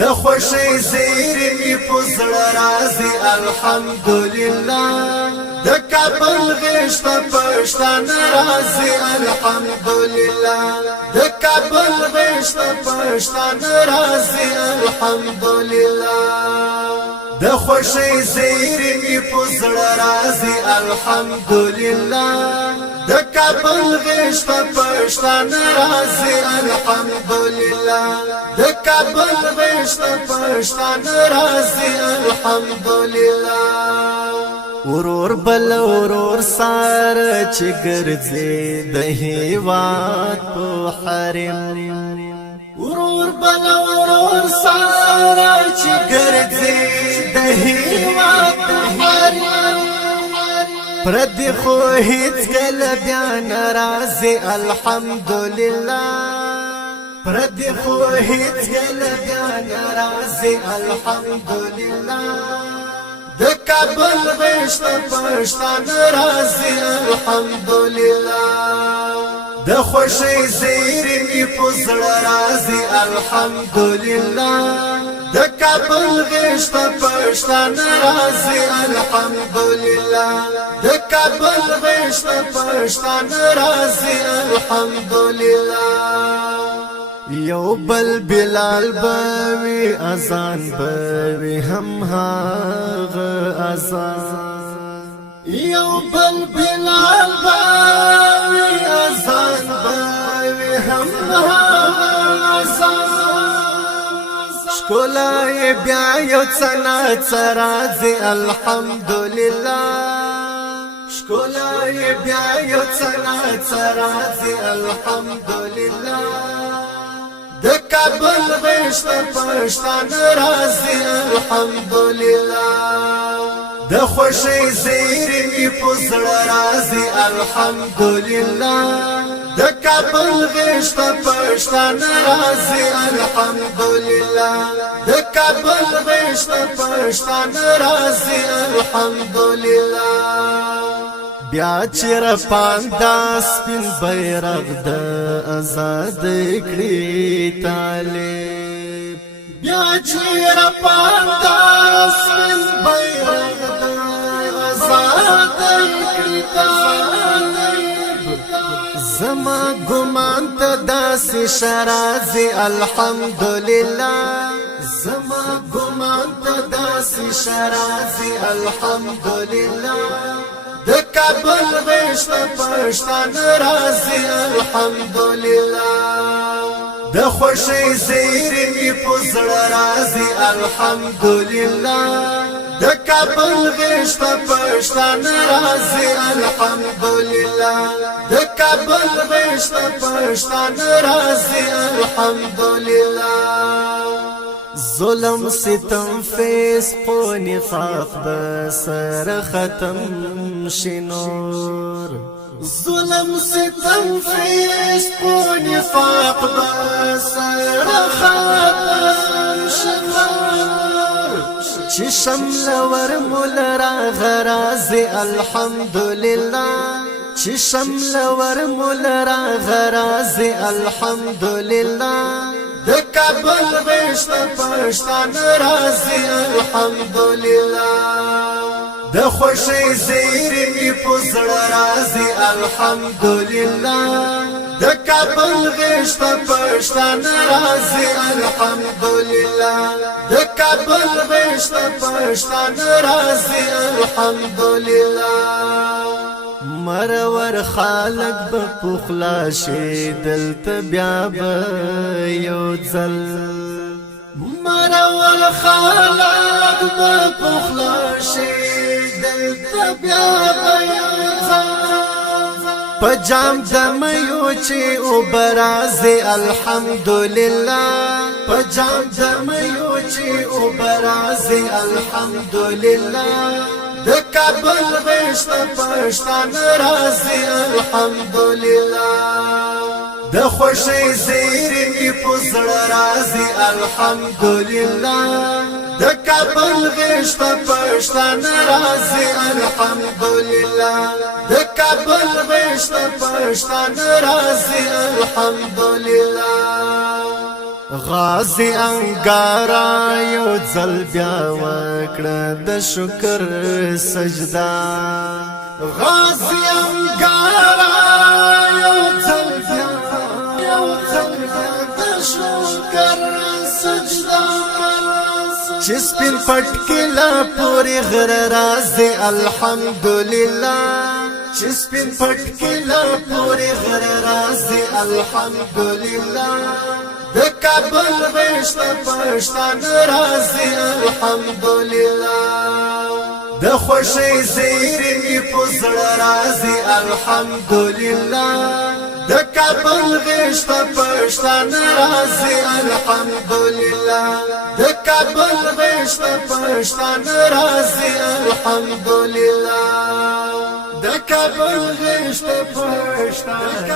د خوشی زیری می پزړ رازي الحمدلله د کابل غشت پښتن رازي الحمدلله د کابل غشت پښتن رازي الحمدلله د خوشی زیری می پزړ رازي الحمدلله د کابل غشت پښتن رازي الحمدلله د کابل غشت پښتن رازي الحمدلله ورور بل ورور سار چې ګرځي د هیواد په حرم ورور بل ورور سار چې ګرځي د هیواد په حرم پردی خو هیڅ کله بیا ناراضي الحمدلله پردی خو هیڅ کله بیا ناراضي الحمدلله د کابل غشت پښتن رازي الحمدلله د خوشی زیری می پزړ رازي الحمدلله د کابل غشت پښتن رازي الحمدلله د کابل غشت پښتن رازي الحمدلله یو بل بلال بوي اذان بوي هم هاغه اذان یو بل بلال بوي اذان بوي هم هاغه اذان شکولای بیا یو څنا څرازي الحمدلله شکولای بیا یو څنا څرازي الحمدلله د کابل غشت پښتن رازي الحمدلله د خوشی زیری می پزړ رازي الحمدلله د کابل غشت پښتن رازي الحمدلله د کابل غشت پښتن رازي الحمدلله بیا چیر پاندا سپین بیرغ د آزاد کړی طالب بیا چیر پاندا سپین بیرغ د آزاد کړی طالب زما ګمان ته داس شرازي الحمدلله زما ګمان ته داس شرازي الحمدلله د کابل غشت پښتن رازي الحمدلله د خوشی زیری می پزړ رازي الحمدلله د کابل غشت پښتن رازي الحمدلله د کابل غشت پښتن رازي الحمدلله ظلم ستم فسق و نفاق بسر ختم شنور ظلم ستم فسق و نفاق بسر ختم شنور چی شمل ورمول را غرازي الحمدلله چی شمل ورمول را غرازي الحمدلله د کابل غشت پښتن رازي الحمدلله د خوشی زیری می پزړ رازي الحمدلله د کابل غشت پښتن رازي الحمدلله د کابل غشت پښتن رازي الحمدلله مرور خالق بپخلا شي دلته بیا به یو ځل مرور خالق بپخلا شي دلته بیا به یو ځل پجام دميو چې او برازي الحمدلله پجام دميو چې او برازي الحمدلله د کابل غشت پښتن رازي الحمدلله د خوشی زیری می پزړ رازي الحمدلله د کابل غشت پښتن رازي الحمدلله د کابل غشت پښتن رازي الحمدلله غازی انګارا یو ځل بیا وکړه د شکر سجدا غازی انګارا یو ځل بیا د شکر سجدا چې سپین پټ کلا پوری غر راځي الحمدلله چې سپین پټ کلا پوری غر راځي الحمدلله د کابل وشت پښتون راځي الحمدلله د خوشي زیری پزړ راځي الحمدلله د کابل وشت پښتون راځي الحمدلله د کابل وشت پښتون راځي الحمدلله د کابل وشت پښتون